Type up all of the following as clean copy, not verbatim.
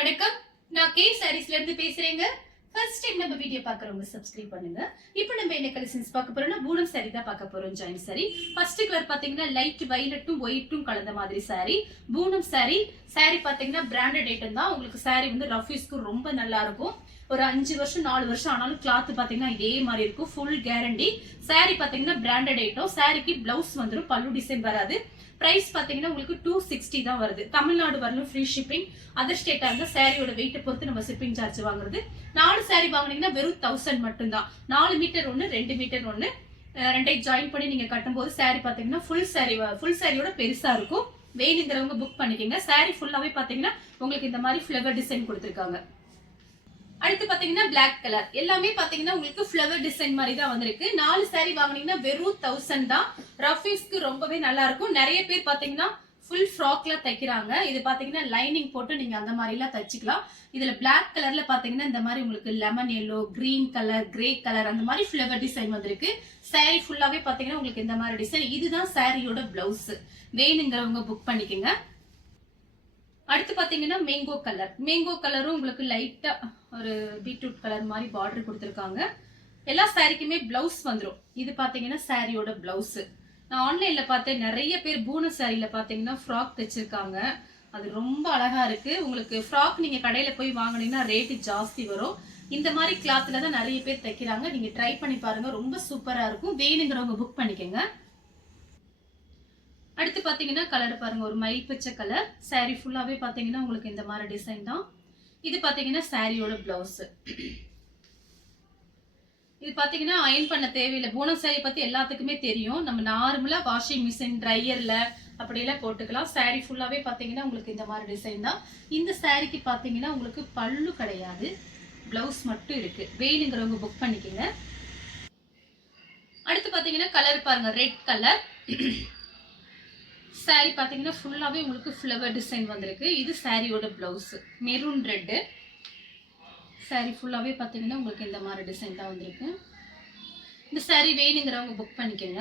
வணக்கம், நான் கே சாரீஸ்ல இருந்து பேசுறேங்க. ஃபர்ஸ்ட் டைம் நம்ம வீடியோ பாக்குறவங்க சப்ஸ்கிரைப் பண்ணுங்க. இப்போ நம்ம என்ன கலெக்ஷன்ஸ் பார்க்க போறோம்னா பூனம் சாரி தான் பார்க்க போறோம். ஜாயின் சாரி ஃபர்ஸ்ட் கலர் பாத்தீங்கன்னா லைட் வயலட்டும் ஒயிட்டும் கலந்த மாதிரி சாரி. பூனம் சாரி பாத்தீங்கன்னா பிராண்டட் ஐட்டம் தான். உங்களுக்கு சாரி வந்து ரஃப் யூஸ்க்கு ரொம்ப நல்லா இருக்கும். ஒரு 5 வருஷம் 4 வருஷம் ஆனாலும் கிளாத் பாத்தீங்கன்னா இதே மாதிரி இருக்கும். Full guarantee. சாரி பாத்தீங்கன்னா பிராண்டட் ஐட்டம். சாரிக்கு பிளவுஸ் வந்துடும், பல்லு டிசைன் வராது. பிரைஸ் பாத்தீங்கன்னா உங்களுக்கு 260 தான் வருது. தமிழ்நாடு வரலும் ஃப்ரீ ஷிப்பிங். அதர் ஸ்டேட்டா இருந்தா சாரியோட வெயிட் பொறுத்து நம்ம ஷிப்பிங் சார்ஜ் வாங்குறது. 4 சாரி வாங்குனீங்கன்னா வெறும் 1000 மட்டும் தான். 4 மீட்டர் ஒண்ணு 2 மீட்டர் ஒண்ணு ரெண்டையும் ஜாயின் பண்ணி நீங்க கட்டும்போது சாரி பாத்தீங்கன்னா ஃபுல் சாரியோட பெருசா இருக்கும். வேணுங்கிறவங்க புக் பண்ணிக்கோங்க. சாரி ஃபுல்லாவே பாத்தீங்கன்னா உங்களுக்கு இந்த மாதிரி ஃபிளவர் டிசைன் கொடுத்திருக்காங்க. அடுத்து பாத்தீங்கன்னா பிளாக் கலர் எல்லாமே பாத்தீங்கன்னா உங்களுக்கு ஃபிளவர் டிசைன் மாதிரி தான் வந்திருக்கு. 4 சாரி வாங்குனீங்கன்னா வெறும் 1000 தான். ரஃப் யூஸ்க்கு ரொம்பவே நல்லா இருக்கும். நிறைய பேர் பாத்தீங்கன்னா ஃபுல் ஃப்ராக்ல தைக்கிறாங்க. இது பாத்தீங்கன்னா லைனிங் போட்டு நீங்க அந்த மாதிரி எல்லாம் தச்சுக்கலாம். இதுல பிளாக் கலர்ல பாத்தீங்கன்னா இந்த மாதிரி உங்களுக்கு lemon yellow, green colour, grey colour அந்த மாதிரி ஃபிளவர் டிசைன் வந்திருக்கு. சாரி ஃபுல்லாவே பாத்தீங்கன்னா உங்களுக்கு இந்த மாதிரி டிசைன். இதுதான் சாரியோட பிளவுஸ். வேணுங்கிறவங்க புக் பண்ணிக்கோங்க. அடுத்து பாத்தீங்கன்னா மேங்கோ கலரும் உங்களுக்கு லைட்டா ஒரு பீட்ரூட் கலர் மாதிரி பார்டர் கொடுத்திருக்காங்க. எல்லா சாரிக்குமே பிளவுஸ் வந்துடும். இது பாத்தீங்கன்னா சாரியோட பிளவுஸ். நான் ஆன்லைன்ல பார்த்தேன், நிறைய பேர் பூன சாரியில பாத்தீங்கன்னா ஃப்ராக் தைச்சிருக்காங்க. அது ரொம்ப அழகா இருக்கு. உங்களுக்கு ஃப்ராக் நீங்க கடையில போய் வாங்கினீங்கன்னா ரேட்டு ஜாஸ்தி வரும். இந்த மாதிரி கிளாத்ல தான் நிறைய பேர் தைக்கிறாங்க. நீங்க ட்ரை பண்ணி பாருங்க, ரொம்ப சூப்பரா இருக்கும். வேணுங்கிறவங்க புக் பண்ணிக்கோங்க. அடுத்து பாத்தீங்கன்னா கலர் பாருங்க, ஒரு மயில் பச்சை கலர். சாரி ஃபுல்லாவே பாத்தீங்கன்னா உங்களுக்கு இந்த மாதிரி டிசைன் தான். இது பாத்தீங்கன்னா சாரியோட பிளவுஸ். இது பாத்தீங்கன்னா அயன் பண்ண தேவையில்லை. பூனம் சாரி பத்தி எல்லாத்துக்குமே தெரியும். நம்ம நார்மலா வாஷிங் மிஷின், ட்ரையர்ல அப்படியெல்லாம் போட்டுக்கலாம். சாரி ஃபுல்லாவே பாத்தீங்கன்னா உங்களுக்கு இந்த மாதிரி டிசைன் தான். இந்த சாரிக்கு பாத்தீங்கன்னா உங்களுக்கு பல்லு கிடையாது, பிளவுஸ் மட்டும் இருக்கு. வேணுங்கிறவங்க புக் பண்ணிக்கோங்க. அடுத்து பாத்தீங்கன்னா கலர் பாருங்க, ரெட் கலர். சாரி பாத்தீங்கன்னா ஃபுல்லாவே உங்களுக்கு ஃபிளவர் டிசைன் வந்திருக்கு. இது சாரியோட பிளவுஸ், மெரூன் ரெட். சாரி ஃபுல்லாவே பாத்தீங்கன்னா உங்களுக்கு இந்த மாதிரி டிசைன் தான் வந்திருக்கு. இந்த சாரி வேணுங்கிறவங்க புக் பண்ணிக்கோங்க.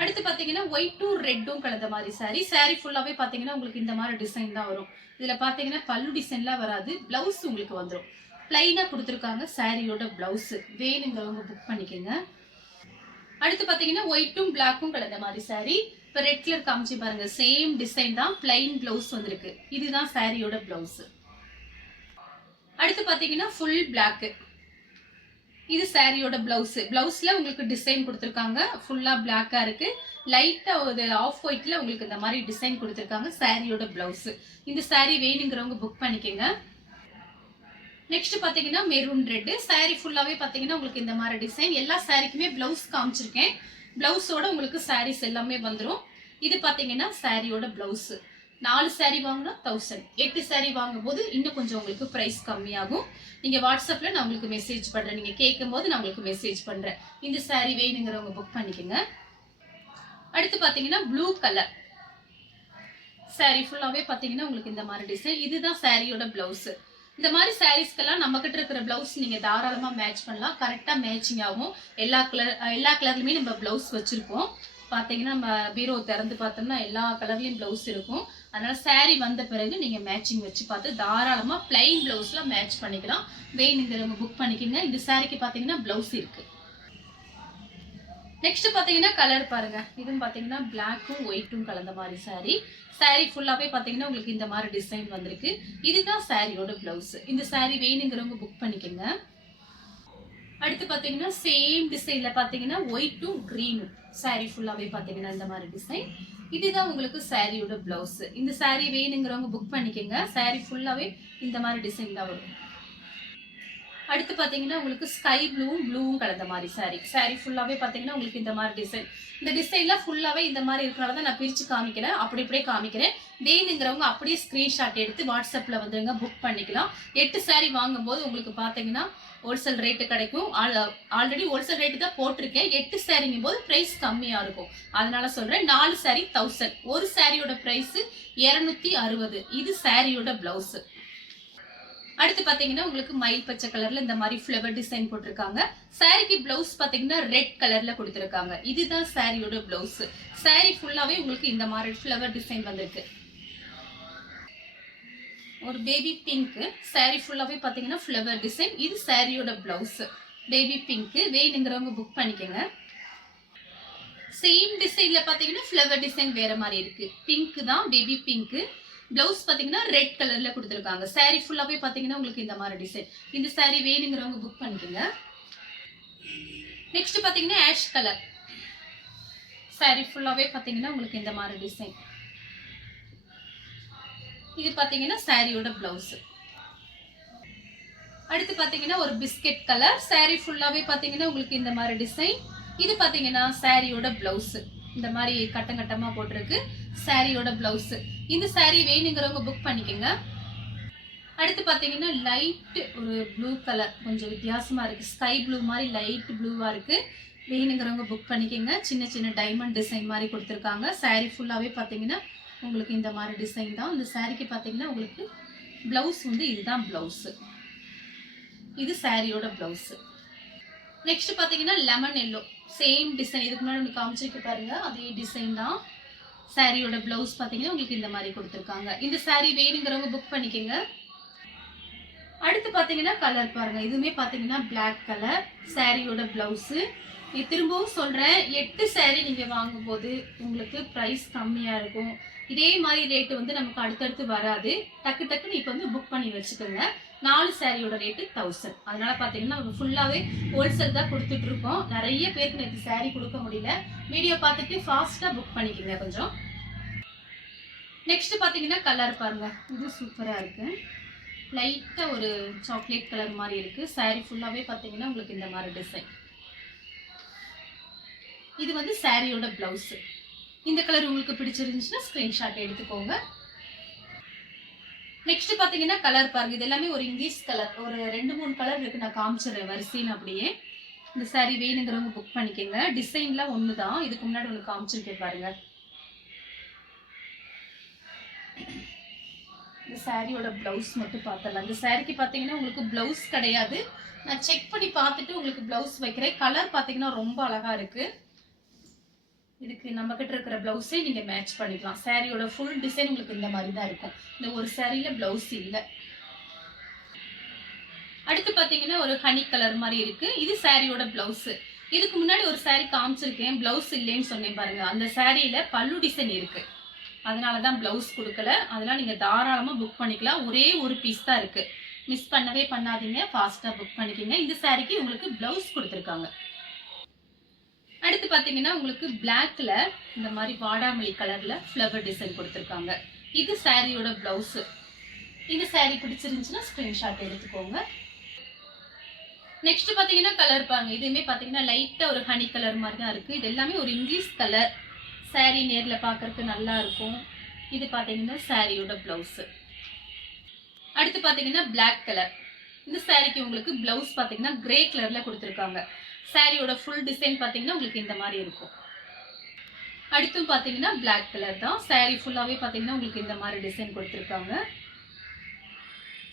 அடுத்து பாத்தீங்கன்னா ஒயிட்டும் ரெட்டும் கலந்த மாதிரி சாரி. சாரி ஃபுல்லாவே பாத்தீங்கன்னா உங்களுக்கு இந்த மாதிரி டிசைன் தான் வரும். இதுல பாத்தீங்கன்னா பல்லு டிசைன்லாம் வராது. பிளவுஸ் உங்களுக்கு வந்துடும். பிளைனா கொடுத்துருக்காங்க சாரியோட பிளவுஸ். வேணுங்கிறவங்க புக் பண்ணிக்கோங்க. அடுத்து பாத்தீங்கன்னா ஒயிட்டும் பிளாக்கும் கலந்த மாதிரி சாரி. இப்ப ரெட் கலர் காமிச்சு பாருங்க, சேம் டிசைன் தான். பிளைன் பிளவுஸ் வந்திருக்கு. இதுதான் சாரியோட பிளவுஸ். அடுத்து பாத்தீங்கன்னா ஃபுல் பிளாக். இது சாரியோட பிளவுஸ். பிளவுஸ்ல உங்களுக்கு டிசைன் கொடுத்திருக்காங்க. ஃபுல்லா பிளாக்கா இருக்கு. லைட்டா ஒரு ஆஃப் ஒயிட்ல உங்களுக்கு இந்த மாதிரி டிசைன் கொடுத்திருக்காங்க. சாரியோட பிளவுஸ். இந்த சாரி வேணுங்கிறவங்க புக் பண்ணிக்கோங்க. நெக்ஸ்ட் பாத்தீங்கன்னா மெரூன் ரெட். சாரி ஃபுல்லாவே பாத்தீங்கன்னா உங்களுக்கு இந்த மாதிரி டிசைன். எல்லா சாரிக்குமே பிளவுஸ் காமிச்சிருக்கேன். பிளவுஸோட உங்களுக்கு சாரீஸ் எல்லாமே வந்துடும். இது பாத்தீங்கன்னா சாரியோட பிளவுஸ். 4 சாரி வாங்கினா 1000. 8 சாரி வாங்கும் போது இன்னும் கொஞ்சம் உங்களுக்கு பிரைஸ் கம்மியாகும். நீங்க வாட்ஸ்அப்ல நான் உங்களுக்கு மெசேஜ் பண்றேன். நீங்க கேட்கும் போது நான் உங்களுக்கு மெசேஜ் பண்றேன். இந்த சாரி வேணுங்கிறவங்க புக் பண்ணிக்கோங்க. அடுத்து பாத்தீங்கன்னா ப்ளூ கலர். சாரி ஃபுல்லாவே பாத்தீங்கன்னா உங்களுக்கு இந்த மாதிரி டிசைன். இதுதான் சாரியோட பிளவுஸ். இந்த மாதிரி சாரீஸ்க்கெல்லாம் நம்ம கிட்ட இருக்கிற பிளவுஸ் நீங்க தாராளமா மேட்ச் பண்ணலாம். கரெக்டா மேட்சிங் ஆகும். எல்லா கலர்லயுமே நம்ம பிளவுஸ் வச்சிருப்போம். பாத்தீங்கன்னா நம்ம பீரோ திறந்து பார்த்தோம்னா எல்லா கலர்லயும் பிளவுஸ் இருக்கும். அதனால சாரி வந்த பிறகு நீங்க மேட்சிங் வச்சு பார்த்து தாராளமா பிளைன் பிளவுஸ்ல மேட்ச் பண்ணிக்கலாம். வேணுங்கிறவங்க புக் பண்ணிக்கோங்க. இந்த சாரிக்கு பாத்தீங்கன்னா பிளவுஸ் இருக்கு. நெக்ஸ்ட் பாத்தீங்கன்னா கலர் பாருங்க. இதுவும் பாத்தீங்கன்னா பிளாக்கும் ஒயிட்டும் கலந்த மாதிரி சாரி. சாரி ஃபுல்லாவே பாத்தீங்கன்னா உங்களுக்கு இந்த மாதிரி டிசைன் வந்திருக்கு. இதுதான் சாரியோட பிளவுஸ். இந்த சாரி வேணுங்கிறவங்க புக் பண்ணிக்கோங்க. அடுத்து பாத்தீங்கன்னா சேம் டிசைன்ல பாத்தீங்கன்னா ஒயிட்டும் கிரீனும். சாரி ஃபுல்லாவே பாத்தீங்கன்னா இந்த மாதிரி டிசைன். இதுதான் உங்களுக்கு சாரியோட பிளவுஸ். இந்த சாரி வேணுங்கிறவங்க புக் பண்ணிக்கோங்க. சாரி ஃபுல்லாவே இந்த மாதிரி டிசைன் தான் வரும். அடுத்து பாத்தீங்கன்னா உங்களுக்கு ஸ்கை ப்ளூவும் கலந்த மாதிரி சாரி. சாரி ஃபுல்லாவே பாத்தீங்கன்னா உங்களுக்கு இந்த மாதிரி டிசைன். இந்த டிசைன்ல ஃபுல்லாவே இந்த மாதிரி இருக்கனாலதான் நான் பிரிச்சு காமிக்கிறேன். அப்படியே காமிக்கிறேன். வேணுங்கிறவங்க அப்படியே ஸ்கிரீன்ஷாட் எடுத்து வாட்ஸ்அப்ல வந்துருங்க, புக் பண்ணிக்கலாம். 8 சாரி வாங்கும் போது உங்களுக்கு பாத்தீங்கன்னா ஹோல்சேல் ரேட்டு கிடைக்கும். ஆல்ரெடி ஹோல்சேல் ரேட்டு தான் போட்டிருக்கேன். 8 சாரிங்கும் போது பிரைஸ் கம்மியா இருக்கும். அதனால சொல்றேன். 4 சாரி 1000. ஒரு சாரியோட பிரைஸ் 260. இது சாரியோட பிளவுஸ். அடுத்து பாத்தீங்கன்னா உங்களுக்கு மயில் பச்சை கலர்ல இந்த மாதிரி ஃபிளவர் டிசைன் போட்டிருக்காங்க. சாரிக்கு பிளவுஸ் பாத்தீங்கன்னா ரெட் கலர்ல கொடுத்திருக்காங்க. இதுதான் சாரியோட பிளவுஸ். சாரி ஃபுல்லாவே உங்களுக்கு இந்த மாதிரி ஃபிளவர் டிசைன் வந்திருக்கு. ஒரு பேபி பிங்க் saree ஃபுல்லாவே பாத்தீங்கன்னா ஃப்ளவர் டிசைன். இது சாரியோட பிளவுஸ். பேபி பிங்க் வேணுங்கிறவங்க புக் பண்ணிக்கோங்க. சேம் டிசைன்ல பாத்தீங்கன்னா ஃப்ளவர் டிசைன் வேற மாதிரி இருக்கு. பிங்க் தான், பேபி பிங்க். பிளவுஸ் பாத்தீங்கன்னா ரெட் கலர்ல கொடுத்துருக்காங்க. saree ஃபுல்லாவே பாத்தீங்கன்னா உங்களுக்கு இந்த மாதிரி டிசைன். இந்த saree வேணுங்கிறவங்க புக் பண்ணிக்கோங்க. நெக்ஸ்ட் பாத்தீங்கன்னா ஆஷ் கலர். saree ஃபுல்லாவே பாத்தீங்கன்னா உங்களுக்கு இந்த மாதிரி டிசைன். இது பாத்தீங்கன்னா சாரியோட பிளவுஸ். அடுத்து பாத்தீங்கன்னா ஒரு பிஸ்கட் கலர். saree ஃபுல்லாவே பாத்தீங்கன்னா உங்களுக்கு இந்த மாதிரி டிசைன். இது பாத்தீங்கன்னா சாரியோட பிளவுஸ். இந்த மாதிரி கட்டம் கட்டமா போட்டிருக்கு சாரியோட பிளவுஸ். இந்த saree வேணுங்கிறவங்க புக் பண்ணிக்கோங்க. அடுத்து பாத்தீங்கன்னா லைட் ஒரு ப்ளூ கலர், கொஞ்சம் வித்தியாசமா இருக்கு. ஸ்கை ப்ளூ மாதிரி லைட் ப்ளூவா இருக்கு. வேணுங்கிறவங்க புக் பண்ணிக்கோங்க. சின்ன சின்ன டைமண்ட் டிசைன் மாதிரி கொடுத்துருக்காங்க. saree ஃபுல்லாவே பாத்தீங்கன்னா உங்களுக்கு இந்த மாதிரி டிசைன் தான். இந்த சாரிக்கு பாத்தீங்கன்னா உங்களுக்கு பிளவுஸ் வந்து இதுதான் பிளவுஸ். இது சாரியோட பிளவுஸ். நெக்ஸ்ட் பாத்தீங்கன்னா லெமன் எல்லோ. சேம் டிசைன், இதுக்கு முன்னாடி உங்களுக்கு காமிச்சிருக்கு பாருங்க, அதே டிசைன் தான். சாரியோட பிளவுஸ் பாத்தீங்கன்னா உங்களுக்கு இந்த மாதிரி கொடுத்துருக்காங்க. இந்த saree வேணுங்கிறவங்க புக் பண்ணிக்கோங்க. அடுத்து பாத்தீங்கன்னா கலர் பாருங்க. இதுவுமே பாத்தீங்கன்னா பிளாக் கலர். சாரியோட பிளவுஸ். இது திரும்பவும் சொல்றேன், 8 saree நீங்க வாங்கும் போது உங்களுக்கு பிரைஸ் கம்மியா இருக்கும். இதே மாதிரி ரேட்டு வந்து நமக்கு அடுத்தடுத்து வராது. டக்கு டக்குன்னு இப்ப வந்து புக் பண்ணி வச்சுக்கோங்க. 4 சாரியோட ரேட்டு 1000. அதனால பாத்தீங்கன்னா நம்ம ஃபுல்லாவே ஹோல்சேல் தான் கொடுத்துட்டு இருக்கோம். நிறைய பேருக்கு நேற்று saree கொடுக்க முடியல. வீடியோ பார்த்துட்டு ஃபாஸ்டா புக் பண்ணிக்கோங்க கொஞ்சம். நெக்ஸ்ட் பாத்தீங்கன்னா கலர் பாருங்க. இது சூப்பரா இருக்கு. லைட்டா ஒரு சாக்லேட் கலர் மாதிரி இருக்கு. saree ஃபுல்லாவே பாத்தீங்கன்னா உங்களுக்கு இந்த மாதிரி டிசைன். இது வந்து சாரியோட பிளவுஸ். இந்த கலர் உங்களுக்கு பிடிச்சிருந்துச்சுன்னா ஸ்கிரீன்ஷாட் எடுத்துக்கோங்க. நெக்ஸ்ட் பாத்தீங்கன்னா கலர் பாருங்க. இது எல்லாமே ஒரு இங்கிலீஷ் கலர். ஒரு 2-3 கலர் இருக்கு, நான் காமிச்சிடுறேன் வரிசைன்னு அப்படியே. இந்த saree வேணுங்கிறவங்க புக் பண்ணிக்கோங்க. டிசைன்லாம் ஒண்ணுதான். இதுக்கு முன்னாடி ஒன்று காமிச்சிருக்கேன் பாருங்க. இந்த சாரியோட பிளவுஸ் மட்டும் பார்த்தலாம். இந்த சாரிக்கு பாத்தீங்கன்னா உங்களுக்கு பிளவுஸ் கிடையாது. நான் செக் பண்ணி பார்த்துட்டு உங்களுக்கு பிளவுஸ் வைக்கிறேன். கலர் பாத்தீங்கன்னா ரொம்ப அழகா இருக்கு. இதுக்கு நம்ம கிட்ட இருக்கிற பிளவுஸே நீங்க மேட்ச் பண்ணிக்கலாம். சாரியோட ஃபுல் டிசைன் உங்களுக்கு இந்த மாதிரி தான் இருக்கும். இந்த ஒரு சாரியில பிளவுஸ் இல்ல. அடுத்து பாத்தீங்கன்னா ஒரு ஹனி கலர் மாதிரி இருக்கு. இது சாரியோட பிளவுஸ். இதுக்கு முன்னாடி ஒரு saree காமிச்சிருக்கேன், பிளவுஸ் இல்லைன்னு சொன்னேன் பாருங்க. அந்த சாரியில பல்லு டிசைன் இருக்கு, அதனாலதான் பிளவுஸ் கொடுக்கல. அதெல்லாம் நீங்க தாராளமா புக் பண்ணிக்கலாம். ஒரே ஒரு பீஸ் தான் இருக்கு. மிஸ் பண்ணவே பண்ணாதீங்க, ஃபாஸ்டா புக் பண்ணிக்கோங்க. இந்த சாரிக்கு உங்களுக்கு பிளவுஸ் கொடுத்துருக்காங்க. அடுத்து பாத்தீங்கன்னா உங்களுக்கு பிளாக்ல இந்த மாதிரி வாடாமல்லி கலர்ல ஃப்ளவர் டிசைன் கொடுத்துருக்காங்க. இது சாரியோட பிளவுஸ். இந்த saree பிடிச்சிருந்துச்சுன்னா ஸ்கிரீன்ஷாட் எடுத்துக்கோங்க. நெக்ஸ்ட் பாத்தீங்கன்னா கலர் பாருங்க. இதுவுமே பாத்தீங்கன்னா லைட்டா ஒரு ஹனி கலர் மாதிரி தான் இருக்கு. இது எல்லாமே ஒரு இங்கிலீஷ் கலர். saree நேர்ல பாக்குறதுக்கு நல்லா இருக்கும். இது பாத்தீங்கன்னா சாரியோட பிளவுஸ். அடுத்து பாத்தீங்கன்னா பிளாக் கலர். இந்த சாரிக்கு உங்களுக்கு பிளவுஸ் பாத்தீங்கன்னா கிரே கலர்ல கொடுத்துருக்காங்க. சாரியோட ஃபுல் டிசைன் பாத்தீங்கன்னா உங்களுக்கு இந்த மாதிரி இருக்கும். அடுத்தும் பாத்தீங்கன்னா பிளாக் கலர் தான். saree ஃபுல்லாவே பாத்தீங்கன்னா உங்களுக்கு இந்த மாதிரி டிசைன் கொடுத்துருக்காங்க.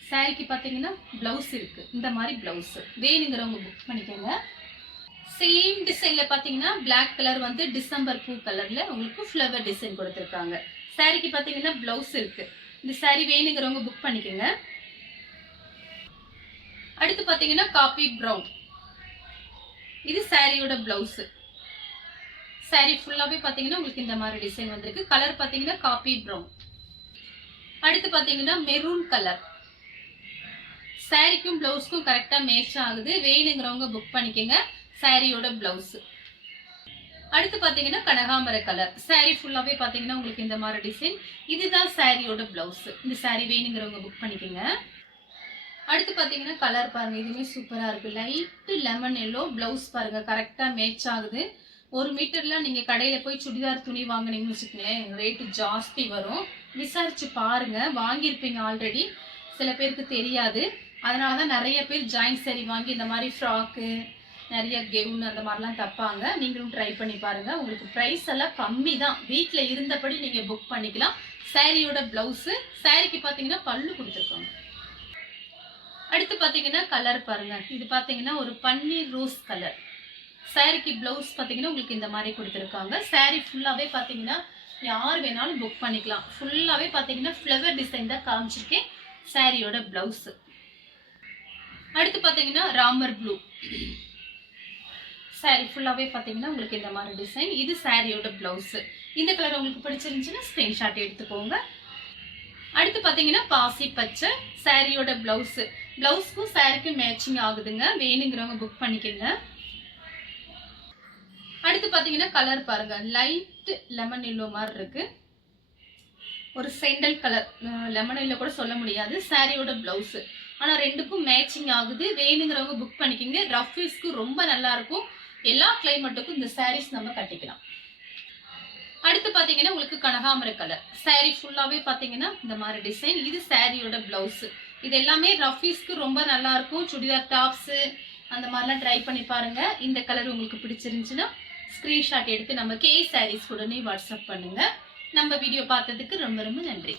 சாரிக்கு பாத்தீங்கன்னா பிளவுஸ் இருக்கு, இந்த மாதிரி பிளவுஸ். வேணுங்கிறவங்க புக் பண்ணிக்கோங்க. சேம் டிசைன்ல பாத்தீங்கன்னா பிளாக் கலர் வந்து டிசம்பர் பூ கலர்ல உங்களுக்கு ஃப்ளவர் டிசைன் கொடுத்துருக்காங்க. சாரிக்கு பாத்தீங்கன்னா பிளவுஸ் இருக்கு. இந்த saree வேணுங்கிறவங்க புக் பண்ணிக்கோங்க. அடுத்து பாத்தீங்கன்னா காபி பிரவுன். இது சாரியோட பிளவுஸ். saree ஃபுல்லாவே பாத்தீங்கன்னா உங்களுக்கு இந்த மாதிரி டிசைன் வந்திருக்கு. கலர் பாத்தீங்கன்னா காபி பிரவுன். அடுத்து பாத்தீங்கன்னா மெரூன் கலர். சாரிக்கும் பிளவுஸ்க்கும் கரெக்டா மேட்ச் ஆகுது. வேணுங்கிறவங்க புக் பண்ணிக்கோங்க. சாரியோட பிளவுஸ். அடுத்து பாத்தீங்கன்னா கனகாம்பர கலர். saree ஃபுல்லாவே பாத்தீங்கன்னா உங்களுக்கு இந்த மாதிரி டிசைன். இதுதான் சாரியோட பிளவுஸ். இந்த saree வேணுங்கிறவங்க புக் பண்ணிக்கோங்க. அடுத்து பாத்தீங்கன்னா கலர் பாருங்க. இதுவுமே சூப்பரா இருக்கு. Light lemon yellow. பிளவுஸ் பாருங்க கரெக்டா மேட்ச் ஆகுது. 1 மீட்டர்ல நீங்க கடையில போய் சுடிதார் துணி வாங்குனீங்கன்னு வச்சுக்கோங்களேன், ரேட்டு ஜாஸ்தி வரும். விசாரிச்சு பாருங்க. வாங்கியிருப்பீங்க ஆல்ரெடி, சில பேருக்கு தெரியாது. அதனாலதான் நிறைய பேர் ஜாயிண்ட் saree வாங்கி இந்த மாதிரி ஃப்ராக்கு, நிறைய கெவுன் அந்த மாதிரிலாம் தப்பாங்க. நீங்களும் ட்ரை பண்ணி பாருங்க. உங்களுக்கு பிரைஸ் எல்லாம் கம்மி தான். வீட்டுல இருந்தபடி நீங்க புக் பண்ணிக்கலாம். சாரியோட பிளவுஸ். சாரிக்கு பாத்தீங்கன்னா பல்லு கொடுத்துருக்காங்க. அடுத்து பாத்தீங்கன்னா கலர் பாருங்க. இது பாத்தீங்கன்னா ஒரு பன்னீர் ரோஸ் கலர். சாரிக்கு பிளவுஸ் பாத்தீங்கன்னா உங்களுக்கு இந்த மாதிரி கொடுத்துருக்காங்க. saree ஃபுல்லாவே பாத்தீங்கன்னா யார் வேணாலும் புக் பண்ணிக்கலாம். ஃபுல்லாவே பாத்தீங்கன்னா ஃப்ளவர் டிசைன் தான் காமிச்சிருக்கேன். சாரியோட பிளவுஸ். அடுத்து பாத்தீங்கன்னா ராமர் ப்ளூ. சாரி ஃபுல்லாவே பாத்தீங்கன்னா உங்களுக்கு இந்த மாதிரி டிசைன். இது சாரியோட பிளவுஸ். இந்த கலர் உங்களுக்கு பிடிச்சிருந்துச்சுன்னா ஸ்கிரீன்ஷாட் எடுத்துக்கோங்க. அடுத்து பாத்தீங்கன்னா பாசி பச்சை சாரியோட பிளவுஸ். பிளவுஸ்க்கும் சாரிக்கும் மேட்சிங் ஆகுதுங்க. வேணுங்கிறவங்க புக் பண்ணிக்கோங்க. அடுத்து பாத்தீங்கன்னா கலர் பாருங்க, லைட் லெமன் எல்லோ மாதிரி இருக்கு. ஒரு செண்டல் கலர், லெமன் எல்லோ கூட சொல்ல முடியாது. சாரியோட பிளவுஸ் ஆனா ரெண்டுக்கும் மேட்சிங் ஆகுது. வேணுங்கிறவங்க புக் பண்ணிக்கோங்க. ரஃப் யூஸ்க்கு ரொம்ப நல்லா இருக்கும். எல்லா கிளைமேட்டுக்கும் இந்த சாரீஸ் நம்ம கட்டிக்கலாம். அடுத்து பாத்தீங்கன்னா உங்களுக்கு கனகாமர கலர். சாரி ஃபுல்லாவே பாத்தீங்கன்னா இந்த மாதிரி டிசைன். இது சாரியோட பிளவுஸ். இது எல்லாமே ரஃப் யூஸ்க்கு ரொம்ப நல்லா இருக்கும். சுடிதார் டாப்ஸ் அந்த மாதிரிலாம் ட்ரை பண்ணி பாருங்க. இந்த கலர் உங்களுக்கு பிடிச்சிருந்துச்சுன்னா ஸ்கிரீன்ஷாட் எடுத்து நம்ம கே சாரீஸ் உடனே வாட்ஸ்அப் பண்ணுங்க. நம்ம வீடியோ பார்த்ததுக்கு ரொம்ப ரொம்ப நன்றி.